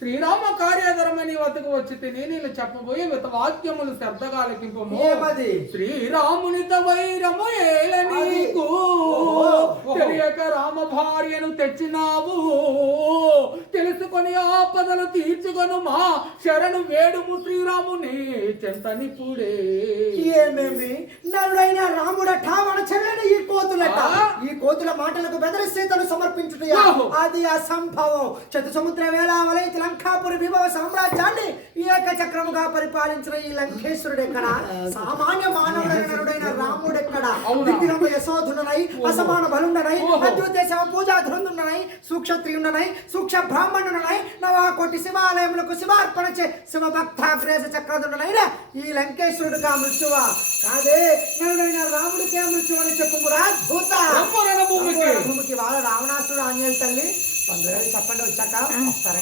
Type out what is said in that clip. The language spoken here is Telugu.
శ్రీరామ కార్యధర్మని వద్దకు వచ్చి తిని నేను చెప్పబోయే వాక్యములు శ్రద్ధగా లెక్కింపము. శ్రీరామునితో వైరము ఏల నీకు తెలియక రామ భార్యను తెచ్చినావు, తెలుసుకొని ఆపదలు తీర్చుకొను మా శరణు వేడుము శ్రీరాముని చెంతనిప్పుడే. ఏమేమి నరుడైన రాముడట మన చెల్లెని ఈ కోతులట, ఈ కోతుల మాటలకు బెదిరిస్తే తను సమర్పించుటయా అది అసంభవం. చతుసముద్ర వేళావలై లంకాపురి విభవ సామ్రాజ్యాన్ని ఏకచక్రముగా పరిపాలించిన ఈ లంకేశ్వరుడు ఎక్కడ, సామాన్య మానవుడైన నరుడైన రాముడు ఎక్కడ, విగ్రహము యశోధునై అసమాన బలుండనై అద్భుత శివ పూజా ధృందునై సూక్షత్రియుండనై సూక్ష్మ బ్రాహ్మణునై నవాకోటి శివాలయములకు శివార్పణ చే శివ భక్తాగ్రేస చక్రదుండనైన ఈ లంకేశ్వరుడుగా మృత్యువా కాదే నరుడైన రాముడికే మృత్యు అని చెప్పుమురా భూత భూమికి వాళ్ళ రావణాసుడు ఆంజనేయుల తల్లి 100 చెప్పండి వచ్చాక వస్తారని